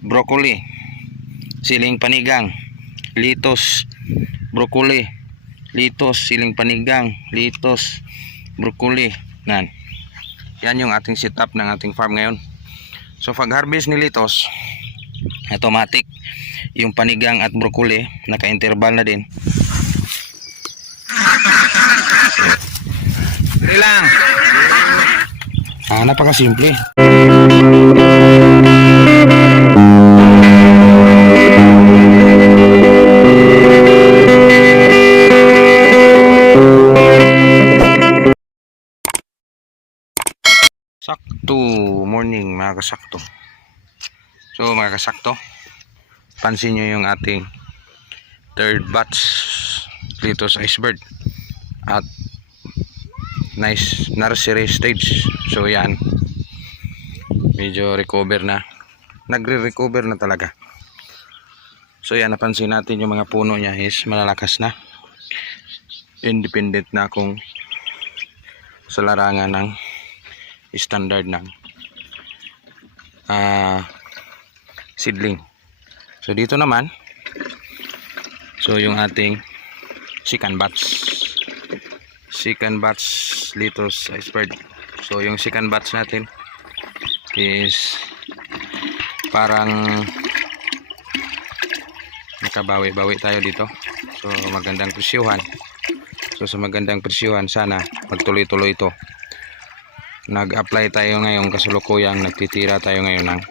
broccoli, siling panigang, litos, broccoli, litos, siling panigang, litos, broccoli. Yan yung ating setup ng ating farm ngayon. So pag harvest ni litos, automatic yung panigang at broccoli naka-interval na din. Dali lang. Napakasimple. Sakto morning mga kasakto. So mga kasakto, pansin nyo yung ating third batch litos iceberg at nice nursery stage. So yan, medyo recover na, nagre-recover na talaga. So yan, napansin natin yung mga puno niya is malalakas na, independent na kung sa larangan ng standard ng seedling. So dito naman, so yung ating second batch litos iceberg. So yung second batch natin is parang nakabawi-bawi tayo dito. So magandang presyuhan. So sa magandang presyuhan, sana magtuloy-tuloy ito. Nag-apply tayo ngayon kasalukuyang, nagtitira tayo ngayon ng,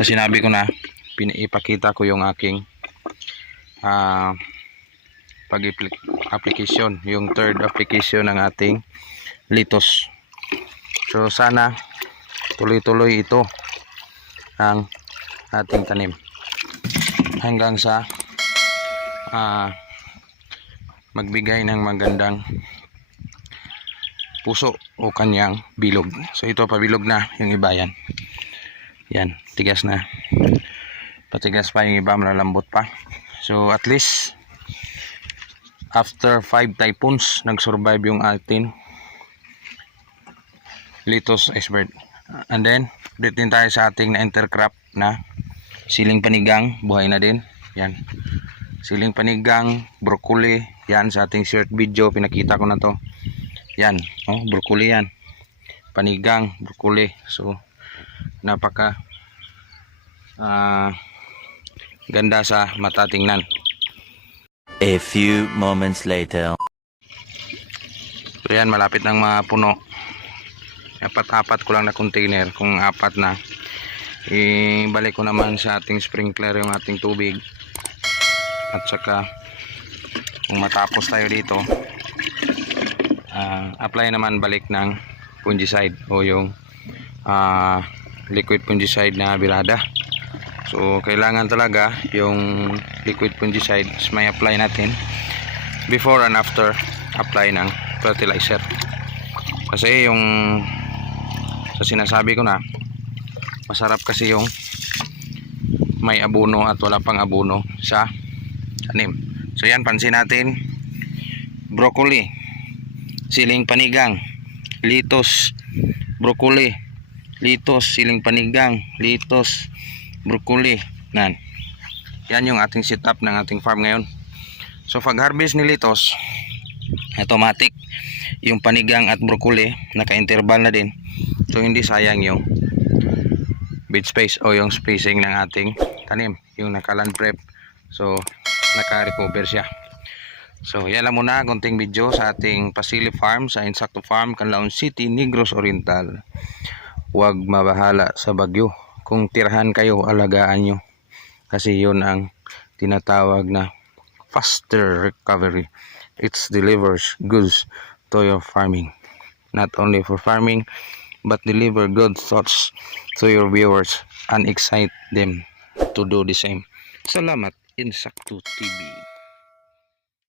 sa sinabi ko na, ipakita ko yung aking pag-application, yung third application ng ating litos. So sana tuloy-tuloy ito ang ating tanim hanggang sa magbigay ng magandang puso o kanyang bilog. So ito pabilog na, yung iba yan. Yan, tigas na. Patigas pa yung iba, malalambot pa. So at least after 5 typhoons, nag-survive yung ating litos iceberg. And then, ulit din tayo sa ating na intercrop na siling panigang, buhay na din. Yan. Siling panigang, broccoli. Yan, sa ating short video, pinakita ko na to. Yan, oh, broccoli yan. Panigang, broccoli. So, napaka ganda sa mata tingnan. A few moments later. So yan, malapit ng mga puno. Apat ko lang na container. Kung apat na, ibalik ko naman sa ating sprinkler yung ating tubig. At saka, kung matapos tayo dito, apply naman balik ng fungicide o yung liquid fungicide na birada. So kailangan talaga yung liquid fungicide may apply natin before and after apply ng fertilizer, kasi yung sa sinasabi ko na, masarap kasi yung may abono at wala pang abono sa tanim. So yan, pansin natin, broccoli, siling panigang, litos, broccoli, litos, siling panigang, litos, broccoli. Yan yung ating setup ng ating farm ngayon. So pag harvest ni litos, automatic yung panigang at broccoli naka-interval na din. So hindi sayang yung bed space o yung spacing ng ating tanim, yung naka-land prep. So naka-recover siya. So yan lang muna, konting video sa ating Pasili Farm sa Insakto Farm, Canlaon City, Negros Oriental. Huwag mabahala sa bagyo. Kung tirahan kayo, alagaan nyo, kasi yun ang tinatawag na faster recovery. It delivers goods to your farming, not only for farming, but deliver good thoughts to your viewers and excite them to do the same. Salamat, Insakto TV.